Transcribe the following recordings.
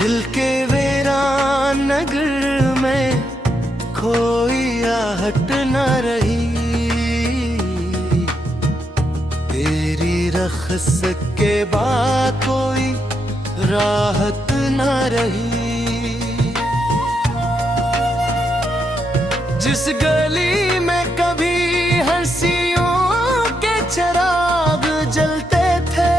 दिल के वीरान नगर में कोई आहट न रही, तेरी रख्स के बाद कोई राहत न रही। जिस गली में कभी हंसियों के चिराग जलते थे,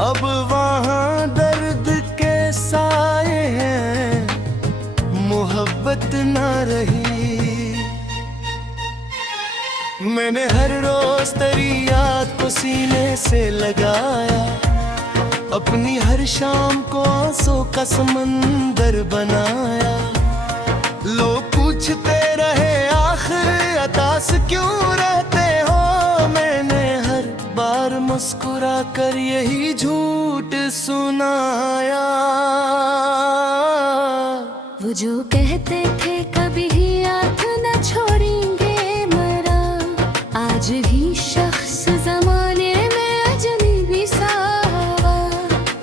अब वहाँ दर्द के साए हैं, मोहब्बत न रही। मैंने हर रोज तेरी याद को सीने से लगाया, अपनी हर शाम को आंसू का समंदर बनाया। लोग पूछते रहे आखिर अतास क्यों रहते हो, मैंने हर बार मुस्कुरा कर यही झूठ सुनाया। वो जो कहते थे कभी हाथ न छोड़ेंगे मरा, आज भी शख्स जमाने में अजनबी सा हुआ।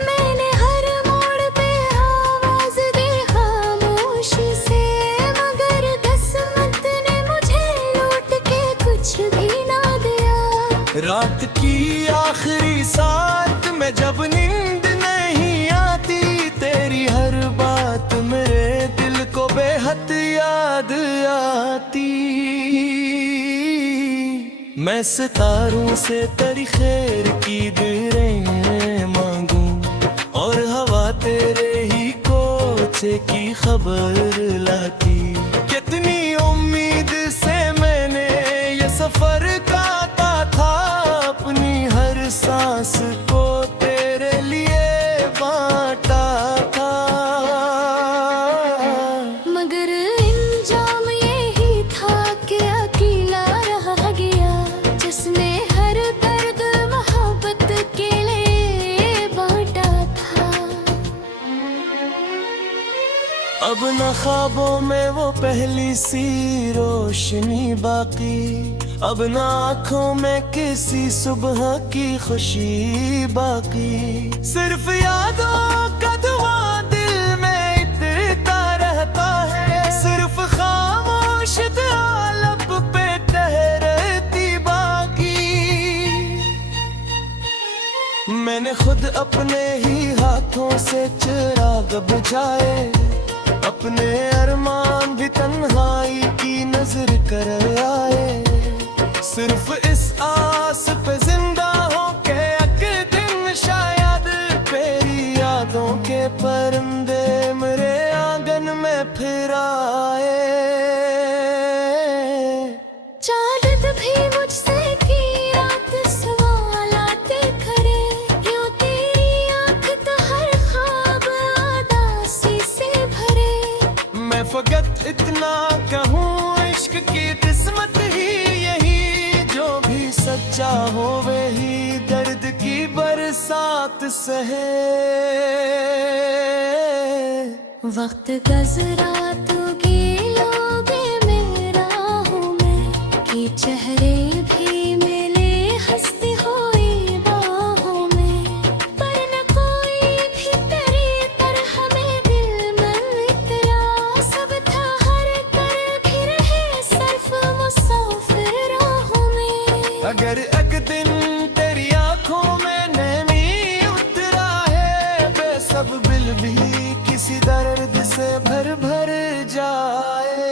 मैंने हर मोड़ पे आवाज दी खामोशी से, मगर किस्मत ने मुझे लौट के कुछ भी ना दिया। रात की आखिरी साथ में जब नींद नहीं आती, तेरी हर बात मेरे दिल को बेहद याद आती। मैं सितारों से तेरी खैर की दुआएं मांगूं, और हवा तेरे ही कोचे की खबर लाती। कितनी उम्मीद से मैंने ये सफर काटा था, अपनी हर सांस को तेरे लिए बांटा था। मगर इंजाम यही था कि अकेला रह गया, जिसने हर दर्द मोहब्बत के लिए बांटा था। अब न ख्वाबों में वो पहली सी रोशनी बाकी, अब न आँखों में किसी सुबह की खुशी बाकी। सिर्फ यादों का धुआं दिल में इतरता रहता है, सिर्फ खामोश लब पे ठहरती बाकी। मैंने खुद अपने ही हाथों से चिराग बुझाए, अपने अरमान भी तन्हाई की नजर कर आए। सिर्फ इस आस पे जिंदा हो के एक दिन शायद तेरी यादों के परिंदे मेरे आंगन में फिर आए। चांद भी मुझसे की रात सवालाते करे, यूं तेरी आँख तो हर ख्वाब उदासी से भरे। मैं फकत इतना कहूँ, इश्क की किस्मत ही यही, जो भी सच्चा हो वही दर्द की बरसात सहे। वक्त गजरा तू गिलोगे मेरा हूँ मैं, कि चेहरे भी मिले हंसती हुई बाहों में। पर न कोई भी तेरी तरह में दिल में इतरा, सब था हर कर भी रहे सिर्फ मुसाफिर राहों में। अगर एक दिन तेरी आंखों में नमी उतरा है, बेसब्र भी किसी दर्द से भर भर जाए,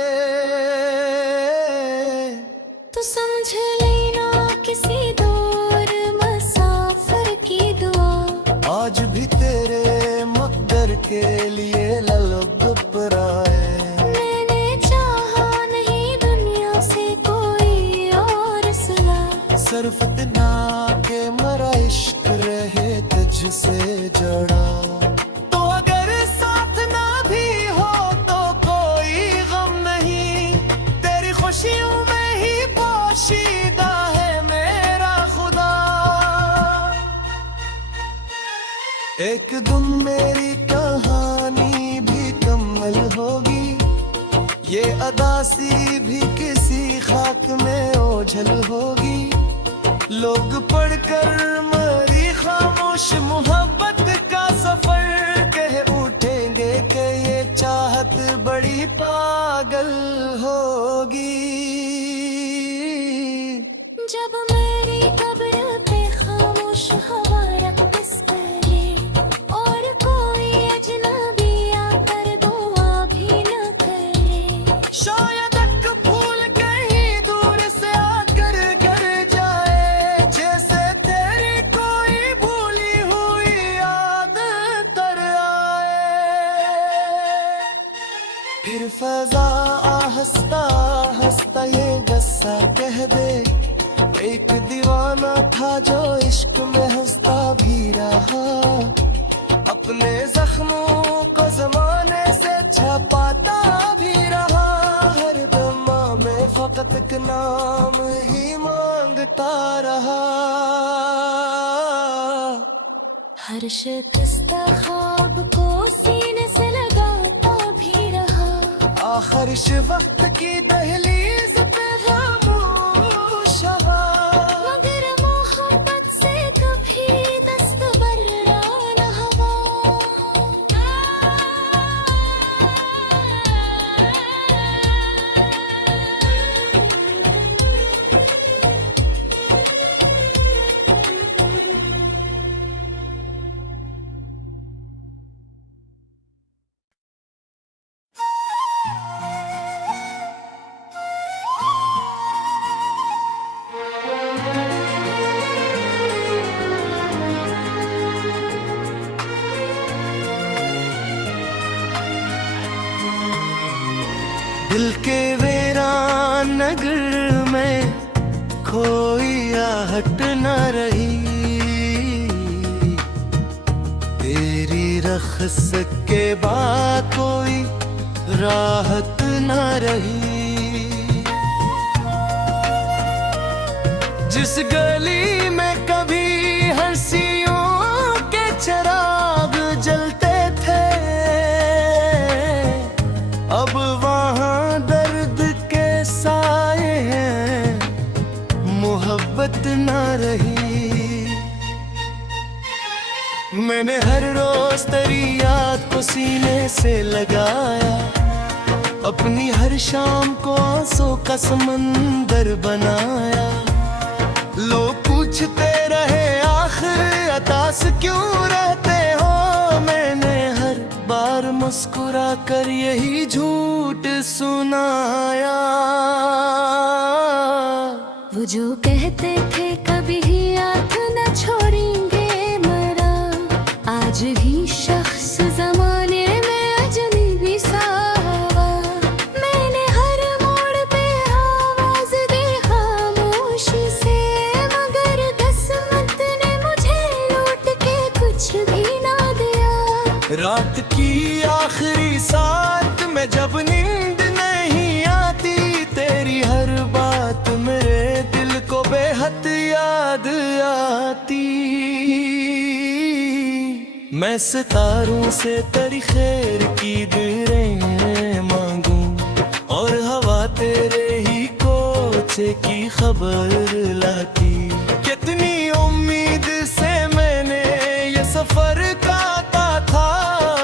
तो समझ लेना किसी दूर मुसाफिर की दुआ। आज भी तेरे मकदर के लिए ललबराए। मैंने चाहा नहीं दुनिया से कोई और सिला, सिर्फ इतना के मरा इश्क रहे तुझसे जड़ा। तो अगर साथ ना भी हो तो कोई गम नहीं, तेरी खुशियों में ही पोशीदा है मेरा खुदा। एक दिन मेरी कहानी भी कमल होगी, ये अदासी भी किसी खाक में ओझल होगी। लोग पढ़कर मरी खामोश मोहब्बत का सफर फैजा आहिस्ता आहिस्ता ये गस्सा कह दे, एक दीवाना था जो इश्क में हंसता भी रहा, अपने जख्मों को जमाने से छपाता भी रहा, हर दमा में फकत एक नाम ही मांगता रहा। हर शिकस्त ख्वाब को सीने से लगाता भी रहा, आखिर इस वक्त की दहलीज पे खामोश रहा, मगर मोहब्बत से कभी दस्त बर्रा न हुआ। दिल के वीरान नगर में कोई आहट न रही, तेरी रख्स के बाद कोई राहत न रही। जिस गली में कभी हंसियों के चिराग जलते थे, अब वहाँ दर्द के साए हैं, मोहब्बत न रही। मैंने हर रोज तेरी याद को सीने से लगाया, अपनी हर शाम को आंसू का समंदर बनाया। लोग पूछते रहे आखिर अतास क्यों रहते हो, मैंने हर बार मुस्कुरा कर यही झूठ सुनाया। वो जो कहते थे कभी याद न छोड़ेंगे मरा, आज भी शख्स जमाने में अजनबी सा हुआ। मैंने हर मोड़ पे आवाज दी खामोशी से, मगर किस्मत ने मुझे लौट के कुछ भी ना दिया। रात की आखिरी साथ में जब नींद नहीं आती, तेरी हर बात मेरे दिल को बेहद याद आती। मैं सितारों से तेरी खैर की दुआएं मांगूं, और हवा तेरे ही कोचे की खबर लाती। कितनी उम्मीद से मैंने ये सफर काटा था,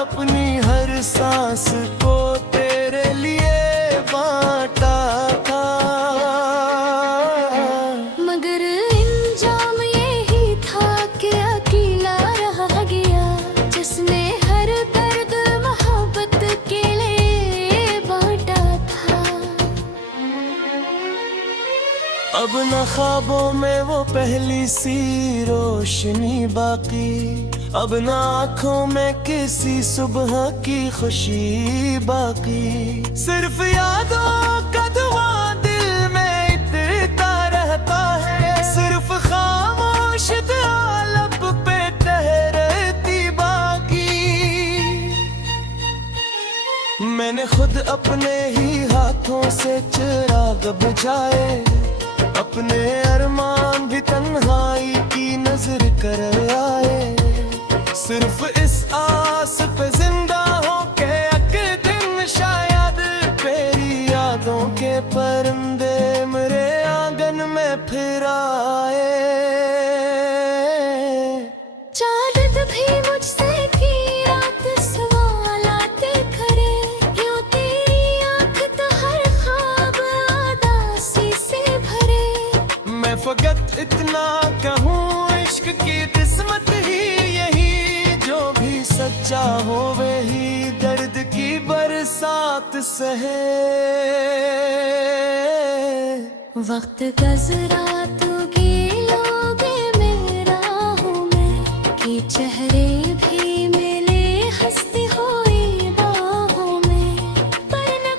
अपनी हर सांस को तेरे लिए बांटा था। मगर इंजाम यही था कि अकेला रह गया, जिसने हर दर्द मोहब्बत के लिए बांटा था। अब न ख्वाबों में वो पहली सी रोशनी बाकी, अब न आँखों में किसी सुबह की खुशी बाकी। सिर्फ यादों का धुआं दिल में इतना रहता है, सिर्फ खामोश लब पे ठहरती बाकी। मैंने खुद अपने ही हाथों से चिराग बुझाए, अपने अरमान भी तन्हाई की नजर कर आए। सिर्फ इस आस पे जिंदा हो के एक दिन शायद तेरी यादों के परिंदे मेरे आंगन में फिर आए। चाहत भी मुझसे की रात सवाल आते खड़े, यूं तेरी आँख तो हर ख्वाब उदासी से भरे। मैं फकत इतना कहूँ, इश्क की किस्मत ही यही, जो भी सच्चा हो वही दर्द की बरसात सहे। वक्त गजरा तू गिलोगे मेरा हूँ मैं, कि चेहरे भी मिले हंसती हुई बाहों में। पर न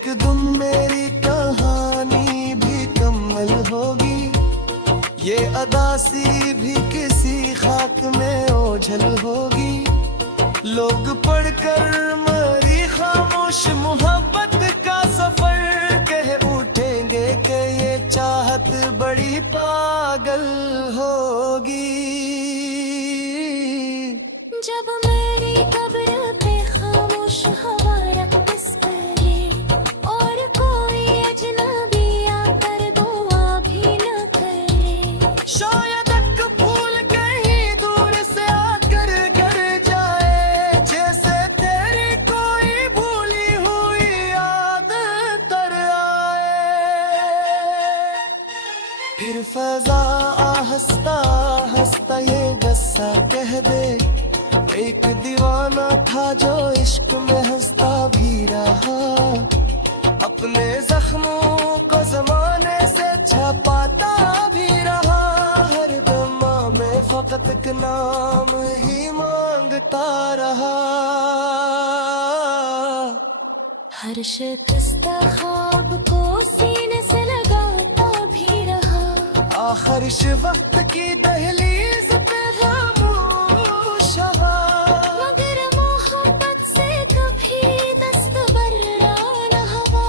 एक दिन मेरी कहानी भी कमल होगी, ये अदासी भी किसी खाक में ओझल होगी। लोग पढ़कर मरी खामोश मोहब्बत का सफर कह उठेंगे कि ये चाहत बड़ी पागल होगी। जब मेरी कब्र पे खामोश हवा रक़्स करे और कोई अजनबी आकर दुआ भी न करे, शायद एक फूल कहीं दूर से आकर गिर जाए, जैसे तेरी कोई भूली हुई याद तर आए। फिर फजा आहिस्ता आहिस्ता ये गस्सा कह दे, एक दीवाना था जो इश्क में हंसता भी रहा, अपने जख्मों को जमाने से छपाता भी रहा। हर दमा में फकत एक नाम ही मांगता रहा। हर शिकस्ता ख्वाब को सीने से लगाता भी रहा, आखिर इस वक्त की दहलीज पे खामोश रहा। मगर मोहब्बत से कभी दस्त बर्रा न हुआ।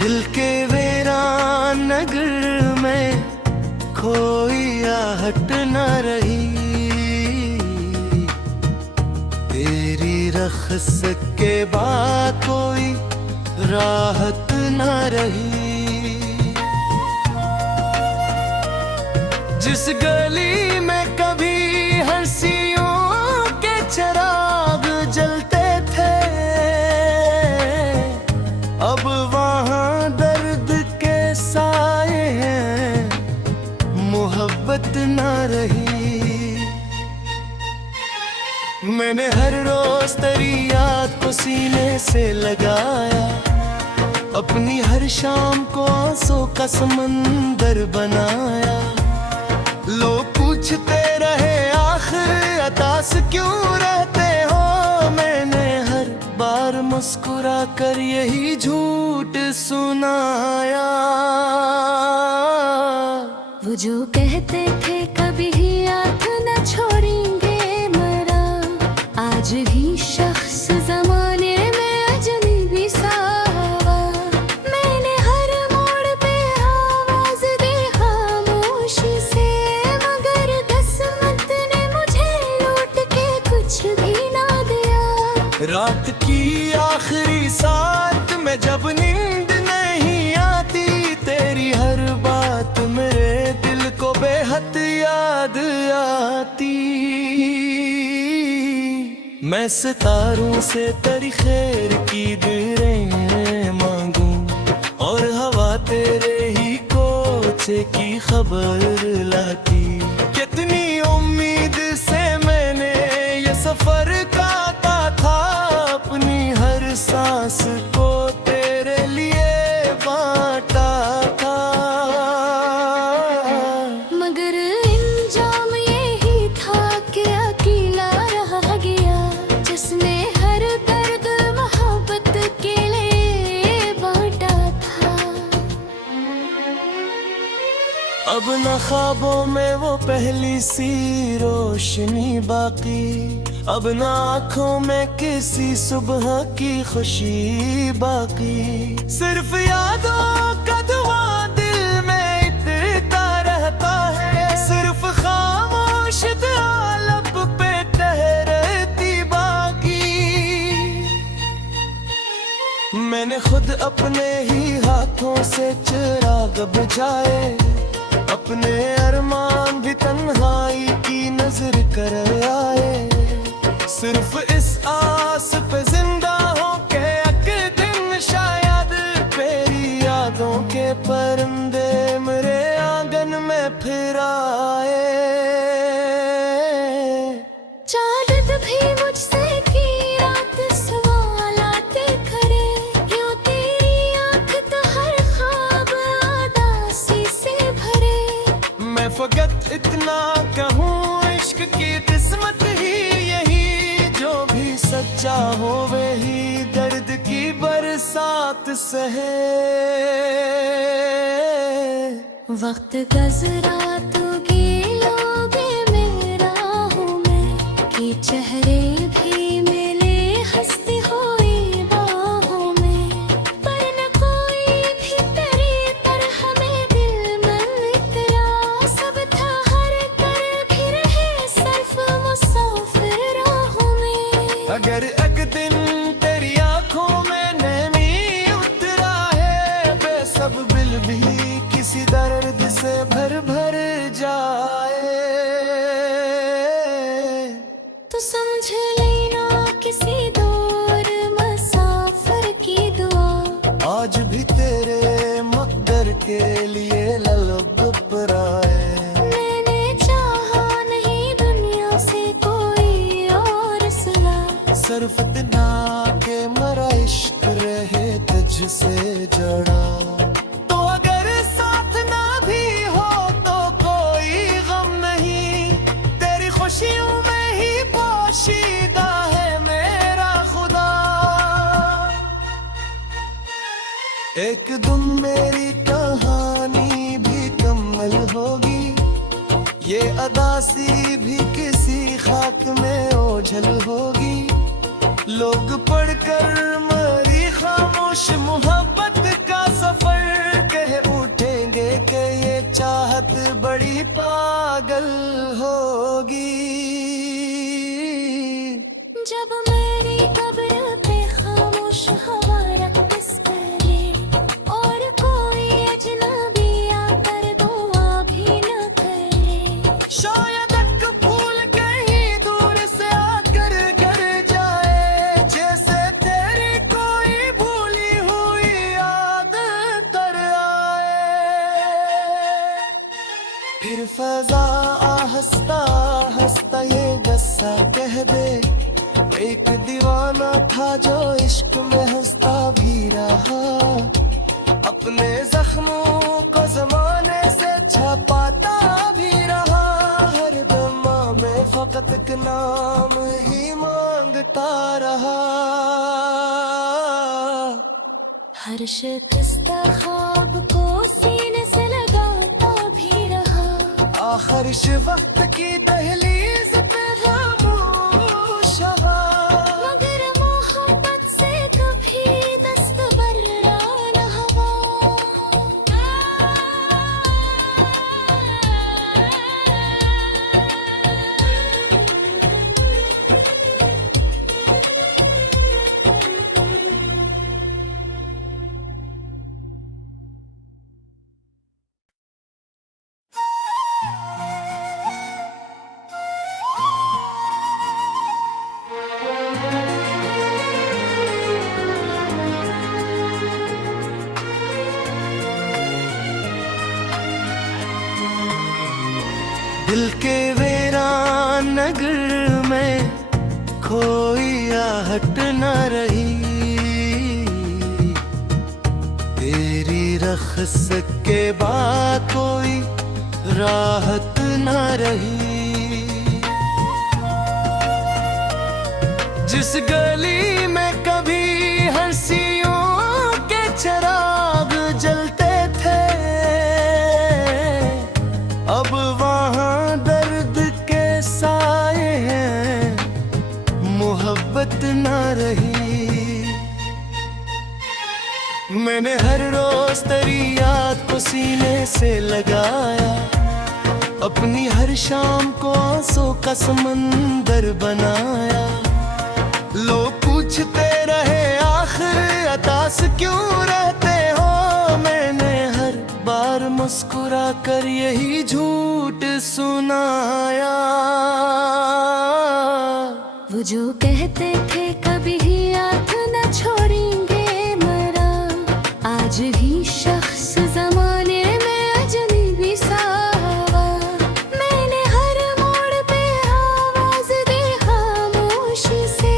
दिल के वीरान नगर में कोई आहट न रही, तेरी रख्स के बाद कोई राहत न रही। जिस गली में कभी हंसियों के चिराग जलते थे, अब वहाँ दर्द के साए हैं, मोहब्बत न रही। मैंने हर रोज तेरी याद को सीने से लगाया, अपनी हर शाम को आंसू का समंदर बनाया। लोग पूछते रहे आखिर अतास क्यों रहते हो, मैंने हर बार मुस्कुरा कर यही झूठ सुनाया। वो जो कहते थे कभी याद न छोड़ेंगे मरा, आज भी शख्स जमाने में अजनबी सा हुआ। मैंने हर मोड़ पे आवाज दी खामोशी से, मगर किस्मत ने मुझे लूट के कुछ भी ना दिया। रात की आखिरी साथ में जब नींद नहीं आती, तेरी हर बात मेरे दिल को बेहद याद आती। मैं सितारों से तेरी खैर की दुआएं मांगूं, और हवा तेरे ही कोचे की खबर लाती। कितनी उम्मीद से मैंने ये सफर काटा था, अपनी हर सांस को तेरे लिए बांटा था। मगर इंजाम यही था कि अकेला रह गया, जिसने हर दर्द मोहब्बत के लिए बांटा था। अब न ख्वाबों में वो पहली सी रोशनी बाकी, अब न आँखों में किसी सुबह की खुशी बाकी। सिर्फ यादों का धुआं दिल में इतना रहता है, सिर्फ खामोश आलप पे ठहरती बाकी। मैंने खुद अपने ही हाथों से चिराग बुझाए, अपने अरमान भी तन्हाई की नजर कर आए। सिर्फ इस आस पे जिंदा हो के एक दिन शायद तेरी यादों के परिंदे मेरे आंगन में फिर आए। चांद भी मुझसे की रात सवाल आते खरे, क्यों तेरी आंख तो हर ख्वाब उदासी से भरे। मैं फकत इतना कहूँ इश्क की किस्मत ही यही, जो भी सच्चा हो वही दर्द की बरसात सहे। वक्त गजरा तू गिलोगे मेरा हूँ मैं, कि चेहरे भी मिले हंसती हुई बाहों में। पर न कोई भी तेरी तरह में दिल में इतरा, सब था हर कर भी रहे सिर्फ मुसाफिर राहों में। अगर एक दिन तेरी आंखों में नैनी उतरा है, बेसब दिल भी किसी दर्द से भर भर जाए। तो समझ लेना किसी दूर मुसाफिर की दुआ, आज भी तेरे मकदर के लिए ललब पराए। मैंने चाहा नहीं दुनिया से कोई और सिला, सिर्फ इतना के मरा इश्क रहे तुझसे जड़ा। तो अगर साथ ना भी हो तो कोई गम नहीं, तेरी खुशियों में ही पोशीदा है मेरा खुदा। एक दिन मेरी कहानी भी कमल होगी, ये अदासी भी किसी खाक में ओझल होगी। लोग पढ़कर मरी खामोश मोहब्बत का सफर कह उठेंगे कि ये चाहत बड़ी पागल होगी। जब मेरी कब्र पे खामोश हवा रक़्स करे, और कोई अजनबी आकर दुआ भी न करे। शायद एक फूल कहीं दूर से आकर गिर जाए, जैसे तेरी कोई भूली हुई याद तर आए। फिर फजा आहिस्ता आहिस्ता ये गस्सा कह दे, एक दीवाना था जो इश्क में हंसता भी रहा। अपने जख्मों को जमाने से छपाता भी रहा, हर दमा में फकत एक नाम ही मांगता रहा। हर शिकस्ता ख्वाब को सीने से लगाता भी रहा, आखिर इस वक्त की दहलीज पे खामोश रहा। मगर मोहब्बत से कभी दस्त बर्रा न हवा। दिल के वीरान नगर में कोई आहट न रही, तेरी रख्स के बाद कोई राहत न रही। जिस गली में कभी हंसियों के चिराग जलते थे, अब वहाँ दर्द के साए हैं, मोहब्बत ना रही। मैंने हर रोज तेरी याद को सीने से लगाया, अपनी हर शाम को आंसू का समंदर बनाया। लोग पूछते रहे आखिर अतास क्यों रहते हो, मैंने हर बार मुस्कुरा कर यही झूठ सुनाया। वो जो कहते थे कभी हाथ न छोड़ेंगे मरा, आज भी शख्स जमाने में अजनबी सा हुआ। मैंने हर मोड़ पे आवाज दी खामोशी से,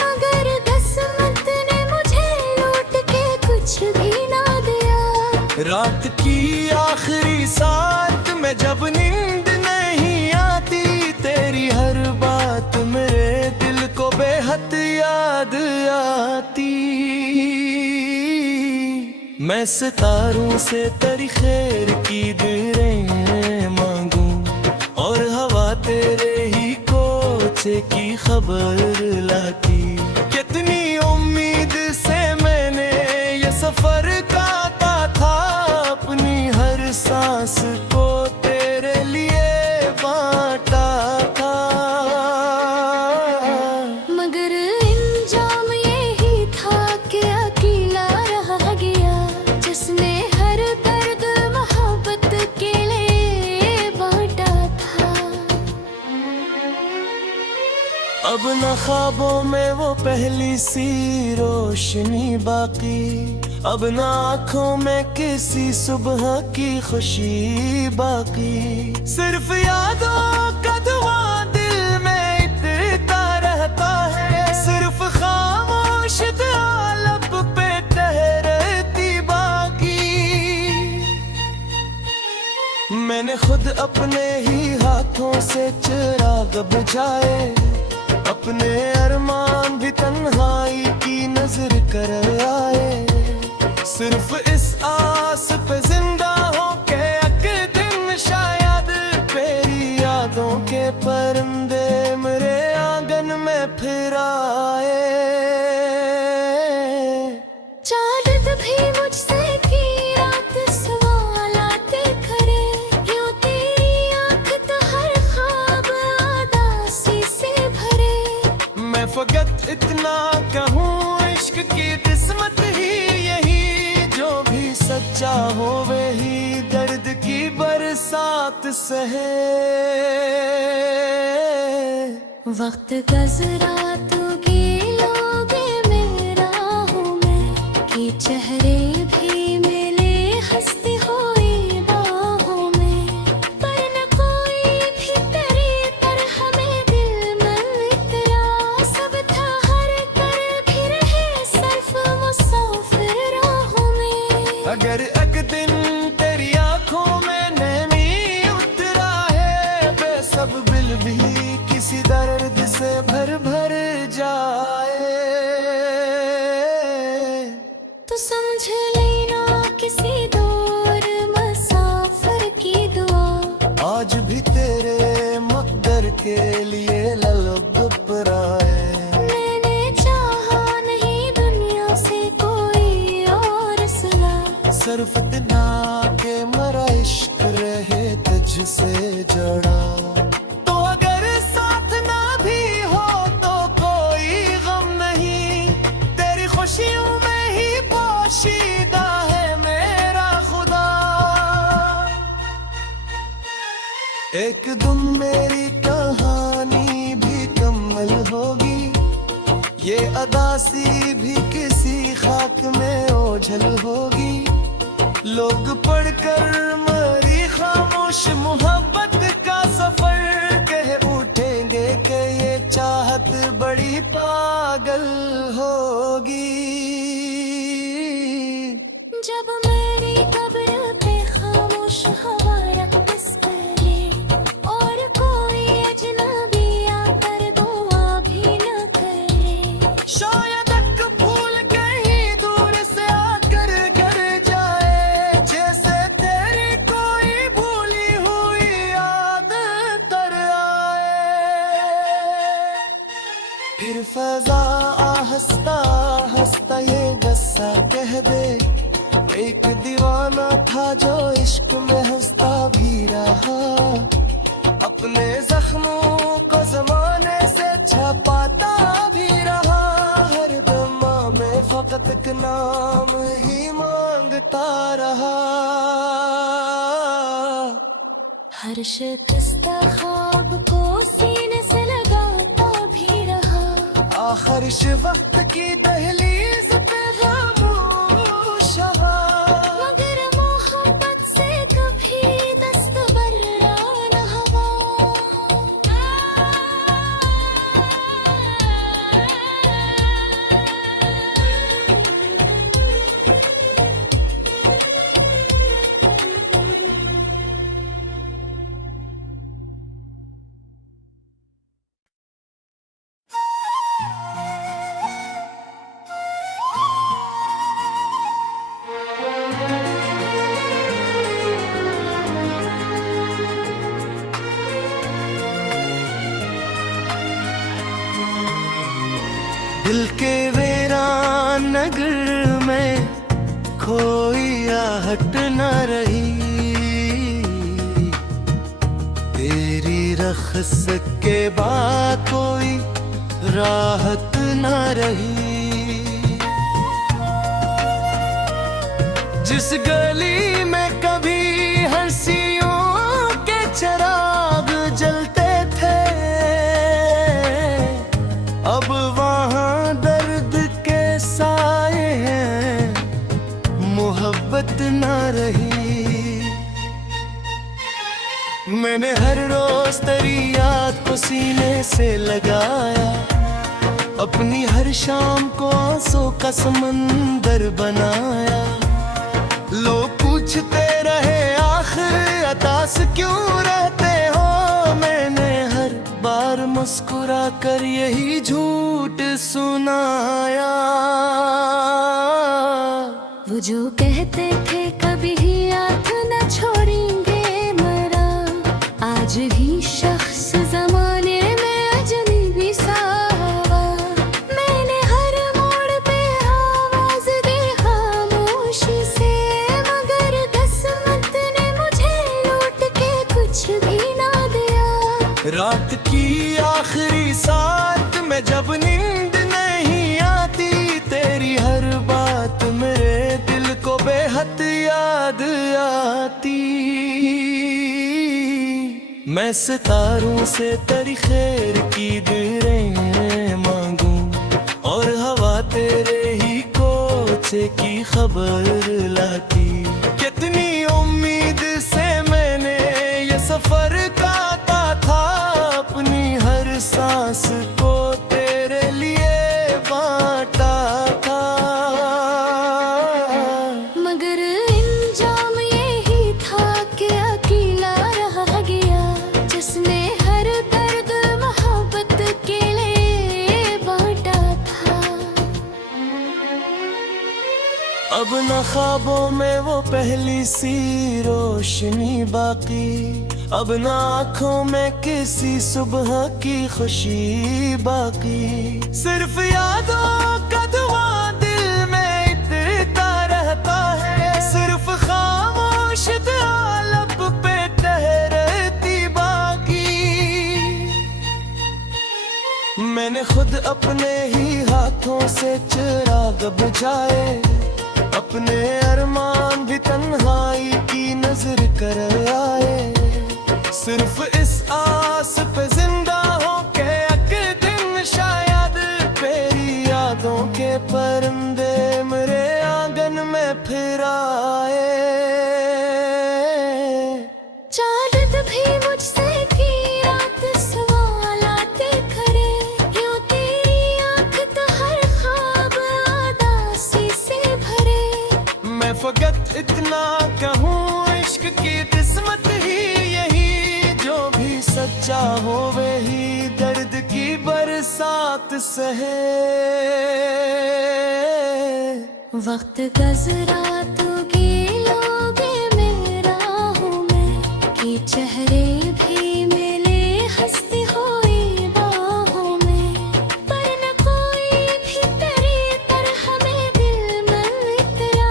मगर किस्मत ने मुझे लूट के कुछ भी ना दिया। रात की आखिरी साथ में जब नींद नहीं आती, तेरी हर बात मेरे दिल को बेहद याद आती। मैं सितारों से तेरी खैर की दुआएं मांगूं, और हवा तेरे ही कोचे की खबर लाती। कितनी उम्मीद से मैंने ये सफर काटा था, अपनी हर सांस को तेरे लिए बांटा था। मगर इंजाम यही था कि अकेला रह गया, जिसने हर दर्द मोहब्बत के लिए बांटा था। अब न ख्वाबों में वो पहली सी रोशनी बाकी, अब न आँखों में किसी सुबह की खुशी बाकी। सिर्फ यादों का धुआं दिल में इतना रहता है, सिर्फ खामोश लब पे ठहरती बाकी। मैंने खुद अपने ही हाथों से चिराग बुझाए, अपने अरमान भी तन्हाई की नजर कर आए। सिर्फ इस आस पे जिंदा हो के एक दिन शायद तेरी यादों के परिंदे मेरे आंगन में फिर आए। चाहत भी मुझसे की रात सवाल आते खड़े, यूं तेरी आँख तो हर ख्वाब उदासी से भरे। मैं फकत इतना कहूँ, इश्क की किस्मत ही यही, जो भी सच्चा हो वही दर्द की बरसात सहे। वक्त गजरा तो लोगे मेरा हूँ मैं, कि चेहरे भी मिले हंसती हुई बाहों में। पर न कोई भी तेरी तरह में दिल में इतरा, सब था हर कर भी रहे सिर्फ मुसाफिर राहों में। अगर एक दिन तेरी आंखों में नैनी उतरा है, बेसब दिल भी किसी दर्द से भर भर जाए। तो समझ लेना किसी दूर मुसाफिर की दुआ, आज भी तेरे मकदर के लिए लब पराए। मैंने चाहा नहीं दुनिया से कोई और सिला, सिर्फ इतना के मरा इश्क रहे तुझसे जड़ा। तो अगर साथ ना भी हो तो कोई गम नहीं, तेरी खुशियों में ही पोशीदा है मेरा खुदा। एक दिन मेरी कहानी भी कमल होगी, ये अदासी भी किसी खाक में ओझल होगी। लोग पढ़कर मरी खामोश मोहब्बत का सफर कह उठेंगे कि ये चाहत बड़ी पागल होगी। जब मेरी कब्र पे खामोश हवा रक़्स करे, और कोई अजनबी आकर दुआ भी न करे। शायद एक फूल कहीं दूर से आकर गिर जाए, जैसे तेरी कोई भूली हुई याद कर आए। फिर फजा आहिस्ता आहिस्ता ये गस्सा कह दे, एक दीवाना था जो इश्क में हंसता भी रहा। अपने जख्मों को जमाने से छपाता भी रहा, हर दमा में फकत एक नाम ही मांगता रहा। हर शिकस्ता ख्वाब को सीने से लगाता भी रहा। आखिश वक्त की दहलीज पे खामोश हवा, मगर मोहब्बत से कभी दस्त बर्रान हवा। दिल के वीरान नगर में कोई आहट न रही, तेरी रख्स के बाद कोई राहत न रही। जिस गली में कभी हंसियों के चिराग जलते थे, अब वहाँ दर्द के साए हैं, मोहब्बत न रही। मैंने हर रोज तेरी याद को सीने से लगाया, अपनी हर शाम को आंसू का समंदर बनाया। लोग पूछते रहे आखिर अतास क्यों रहते हो, मैंने हर बार मुस्कुरा कर यही झूठ सुनाया। वो जो कहते थे कभी हाथ न छोड़ेंगे मरा, आज भी शख्स जमाने में अजनबी सा हुआ। मैंने हर मोड़ पे आवाज दी खामोशी से, मगर किस्मत ने मुझे लौट के कुछ भी ना दिया। रात की आखिरी साथ में जब नींद नहीं आती, तेरी हर बात मेरे दिल को बेहद याद आती। मैं सितारों से तेरी खैर की दुआएं मांगूं, और हवा तेरे ही कोचे की खबर लाती। कितनी उम्मीद से मैंने ये सफर काटा था, अपनी हर सांस को तेरे लिए बांटा था। मगर इंजाम यही था कि अकेला रह गया, जिसने हर दर्द मोहब्बत के लिए बांटा था। अब न ख्वाबों में वो पहली सी रोशनी बाकी, अब न आँखों में किसी सुबह की खुशी बाकी। सिर्फ यादों का धुआं दिल में इतना रहता है, सिर्फ खामोश लब पे ठहरती बाकी। मैंने खुद अपने ही हाथों से चिराग बुझाए, अपने अरमान भी तन्हाई की नजर कर आए। सिर्फ इस आस पे जिंदा हो के एक दिन शायद तेरी यादों के परिंदे मेरे आंगन में फिर आए। चाहत भी मुझसे की रात सवाल आते खड़े, यूं तेरी आँख तो हर ख्वाब उदासी से भरे। मैं फकत इतना कहूँ इश्क की किस्मत ही यही, जो भी सच्चा हो वही दर्द की बरसात सहे। वक्त गजरा तू गिलोगे मेरा हूँ मैं, कि चेहरे भी मिले हंसती हुई बाहों में। पर न कोई भी तेरी तरह में दिल में इतरा,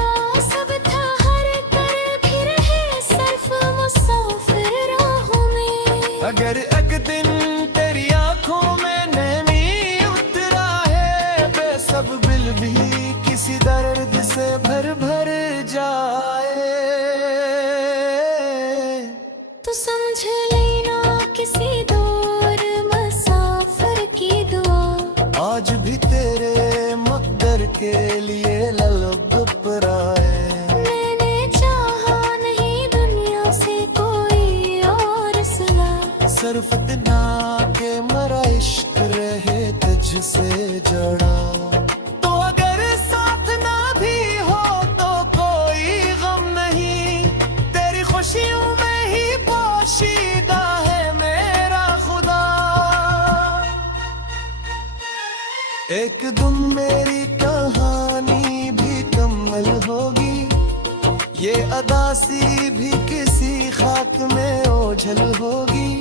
सब था हर कर भी रहे सिर्फ मुसाफिर राहों में। अगर एक दिन तेरी आंखों में नैनी उतरा है, बेसब दिल भी किसी दर्द से भर भर जाए। तो समझ लेना किसी दूर मुसाफिर की दुआ, आज भी के लिए लब पराए। मैंने चाहा नहीं दुनिया से कोई और सिला, सिर्फ इतना के मरा इश्क रहे तुझसे जड़ा। तो अगर साथ ना भी हो तो कोई गम नहीं, तेरी खुशियों में ही पोशीदा है मेरा खुदा। एक दिन मेरी कहानी भी कम्मल होगी, ये अदासी भी किसी खाक में ओझल होगी।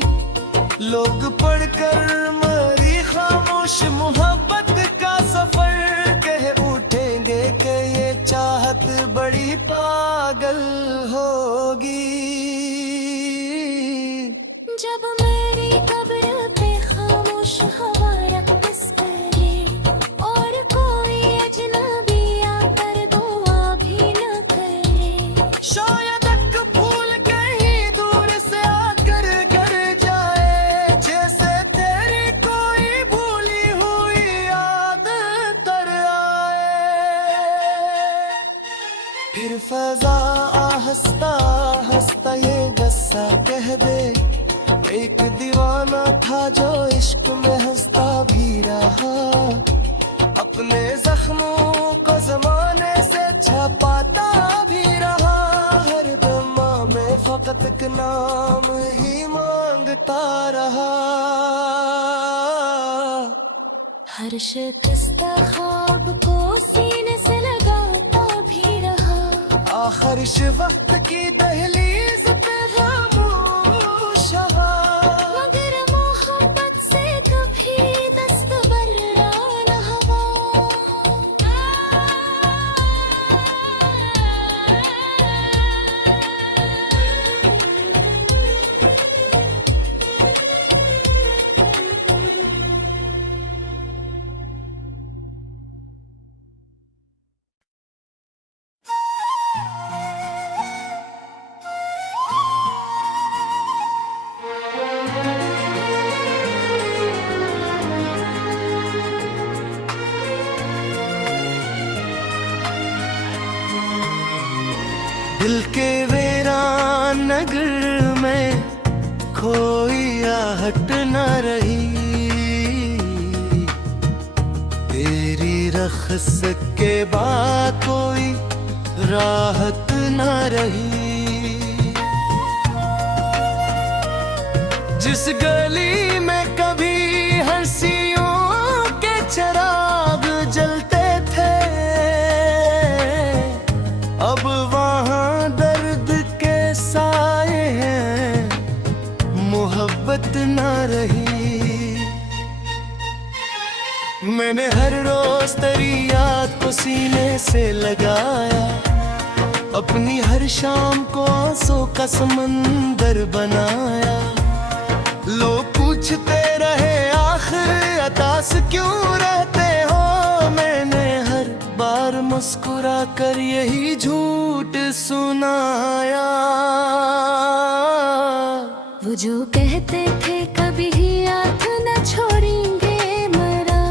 लोग पढ़कर मरी खामोश मोहब्बत का सफर कह उठेंगे कि ये चाहत बड़ी पागल होगी। जब मेरी कब्र पे खामोश हवा रक़्स करे और कोई अजनबी आकर दुआ भी न करे, शायद एक फूल कहीं दूर से आकर गर जाए, जैसे तेरी कोई भूली हुई याद तर आए। फिर फजा आहिस्ता हंसता ये गस्सा कह दे, एक दीवाना था जो इश्क में हंसता भी रहा। अपने जख्मों को जमाने से छपाता भी रहा, हर दमा में फकत एक नाम ही मांगता रहा। हर शिकस्ता ख्वाब को सीने से लगाता भी रहा। आखिर इस वक्त की दहलीज पे खामोश रहा, मगर मोहब्बत से कभी दस्त बर्रा न हुआ। दिल के वीरान नगर में कोई आहट न रही, तेरी रख्स के बाद कोई राहत न रही। जिस गली में कभी हंसियों के चिराग जलते थे, अब वहाँ दर्द के साए हैं, मोहब्बत ना रही। मैंने हर रोज तेरी याद को सीने से लगाया, अपनी हर शाम को आंसू का समंदर बनाया। लोग पूछते रहे आखिर अतास क्यों रहते हो, मैंने हर बार मुस्कुरा कर यही झूठ सुनाया। वो जो कहते थे कभी याद न छोड़ेंगे मरा,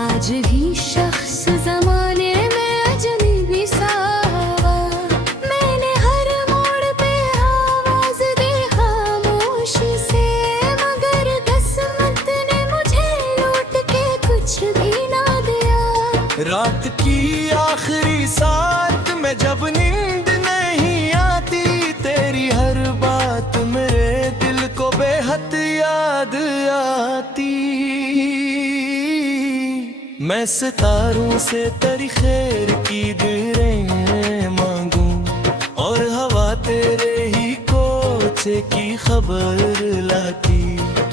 आज भी शख्स जमाने में अजनबी सा हुआ। मैंने हर मोड़ पे आवाज दी खामोशी से, मगर किस्मत ने मुझे लौट के कुछ भी ना दिया। रात की आखिरी साथ में जब नींद नहीं आती, तेरी हर बात मेरे दिल को बेहद याद आती। मैं सितारों से तेरी खैर की दुआएं मांगू, और हवा तेरे ही कोचे की खबर लाती।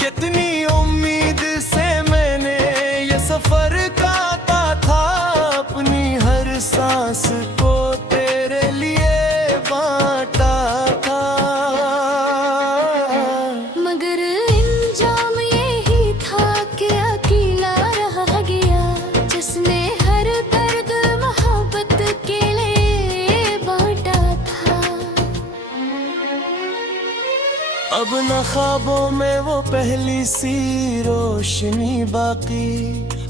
कितनी उम्मीद से मैंने ये सफर काटा था, अपनी हर सांस को तेरे लिए बांटा था। मगर इंजाम यही था कि अकेला रह गया, जिसने हर दर्द मोहब्बत के लिए बांटा था। अब न ख्वाबों में वो पहली सी रोशनी बाकी,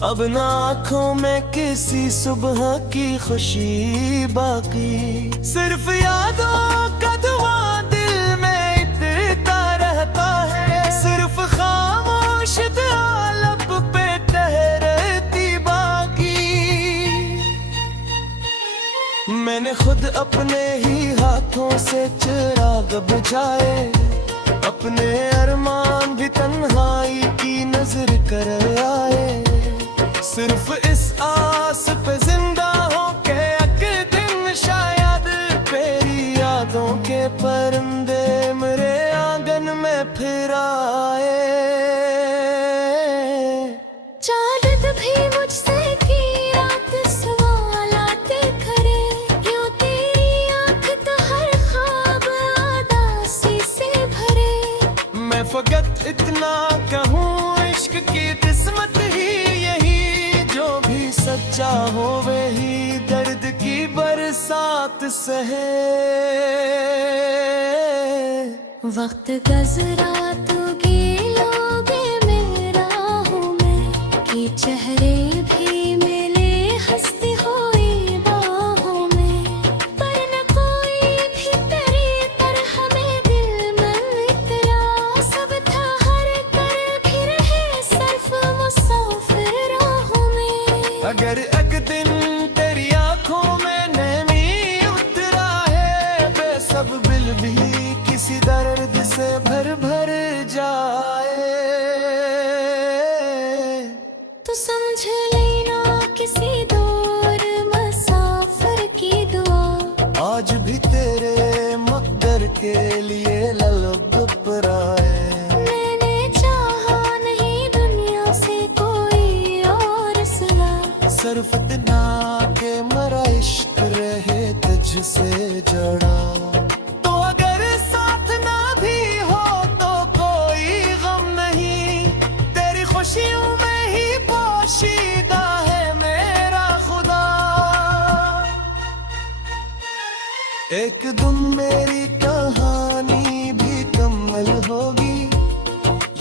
अब न आँखों में किसी सुबह की खुशी बाकी। सिर्फ यादों का धुआं दिल में इतना रहता है, सिर्फ खामोश लब पे तहरती बाकी। मैंने खुद अपने ही हाथों से चिराग बुझाए, अपने अरमान भी तन्हाई की नजर कर आए। सिर्फ इस आस पे जिंदा हो के एक दिन शायद तेरी यादों के परिंदे मेरे आंगन में फिर आए। चाहत भी मुझसे की रात सवाल आते खरे, क्यों तेरी आँख तो हर ख्वाब उदासी से भरे। मैं फकत इतना कहूँ इश्क की किस्मत ही यही, जो भी सच्चा हो वही दर्द की बरसात सहे। वक्त गजरा तू गिलोगे मेरा हूँ मैं, कि चेहरे भी मिले हंसती हुई बाहों में। पर न कोई भी तेरी तरह में दिल में इतरा, सब था हर कर भी रहे सिर्फ मुसाफिर राहों में। अगर एक दिन तेरी आंखों में नमी उतरा है, बेसब दिल भी किसी दर्द से भर भर जाए। तो समझ लेना किसी दूर मुसाफिर की दुआ, आज भी तेरे मकदर के लिए ललब पराए। मैंने चाहा नहीं दुनिया से कोई और सिला, सिर्फ इतना के मरा इश्क रहे तुझसे जड़ा। तो अगर साथ ना भी हो तो कोई गम नहीं, तेरी खुशियों में ही पोशीदा है मेरा खुदा। एक दिन मेरी कहानी भी कमल होगी,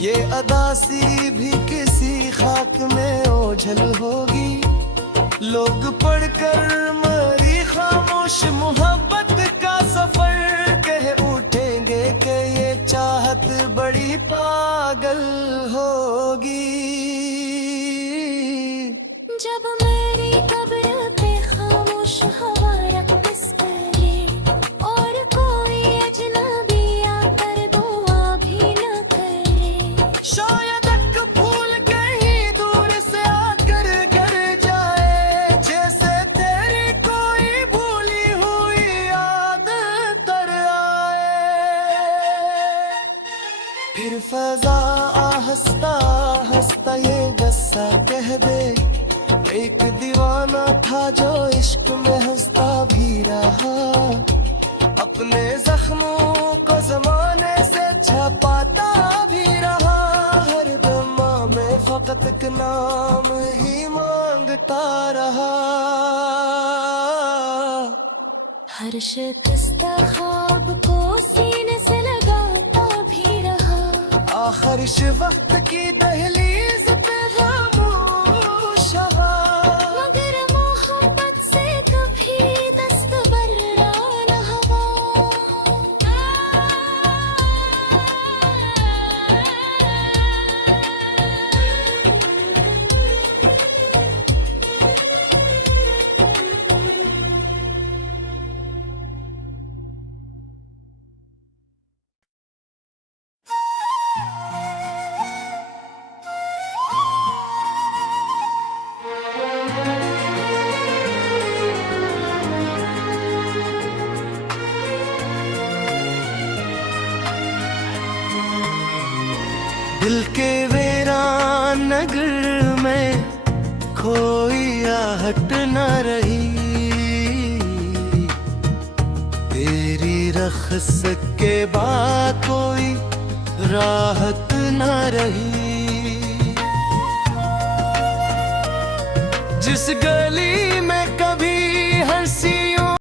ये अदासी भी किसी खाक में ओझल होगी। लोग पढ़कर मरी खामोश मोहब्बत का सफर कह उठेंगे कि ये चाहत बड़ी पागल होगी। जब मेरी कब्र पे खामोश हवा रक़्स करे, और कोई अजनबी आकर दुआ भी न करे। शायद एक फूल कहीं दूर से आकर गिर जाए, जैसे तेरी कोई भूली हुई याद तर आए। फिर फजा आहिस्ता आहिस्ता ये गस्सा कह दे, एक दीवाना था जो इश्क में हंसता भी रहा। अपने जख्मों को जमाने से छपाता भी रहा, हर दमा में फकत एक नाम ही मांगता रहा। हर शिकस्ता ख्वाब को सीने से लगाता भी रहा, आखिर इस वक्त की दहलीज पे खामोश रहा। मगर मोहब्बत से कभी दस्त बर्रा न हुआ। दिल के वीरान नगर में कोई आहट न रही, तेरी रख्स के बाद कोई राहत न रही।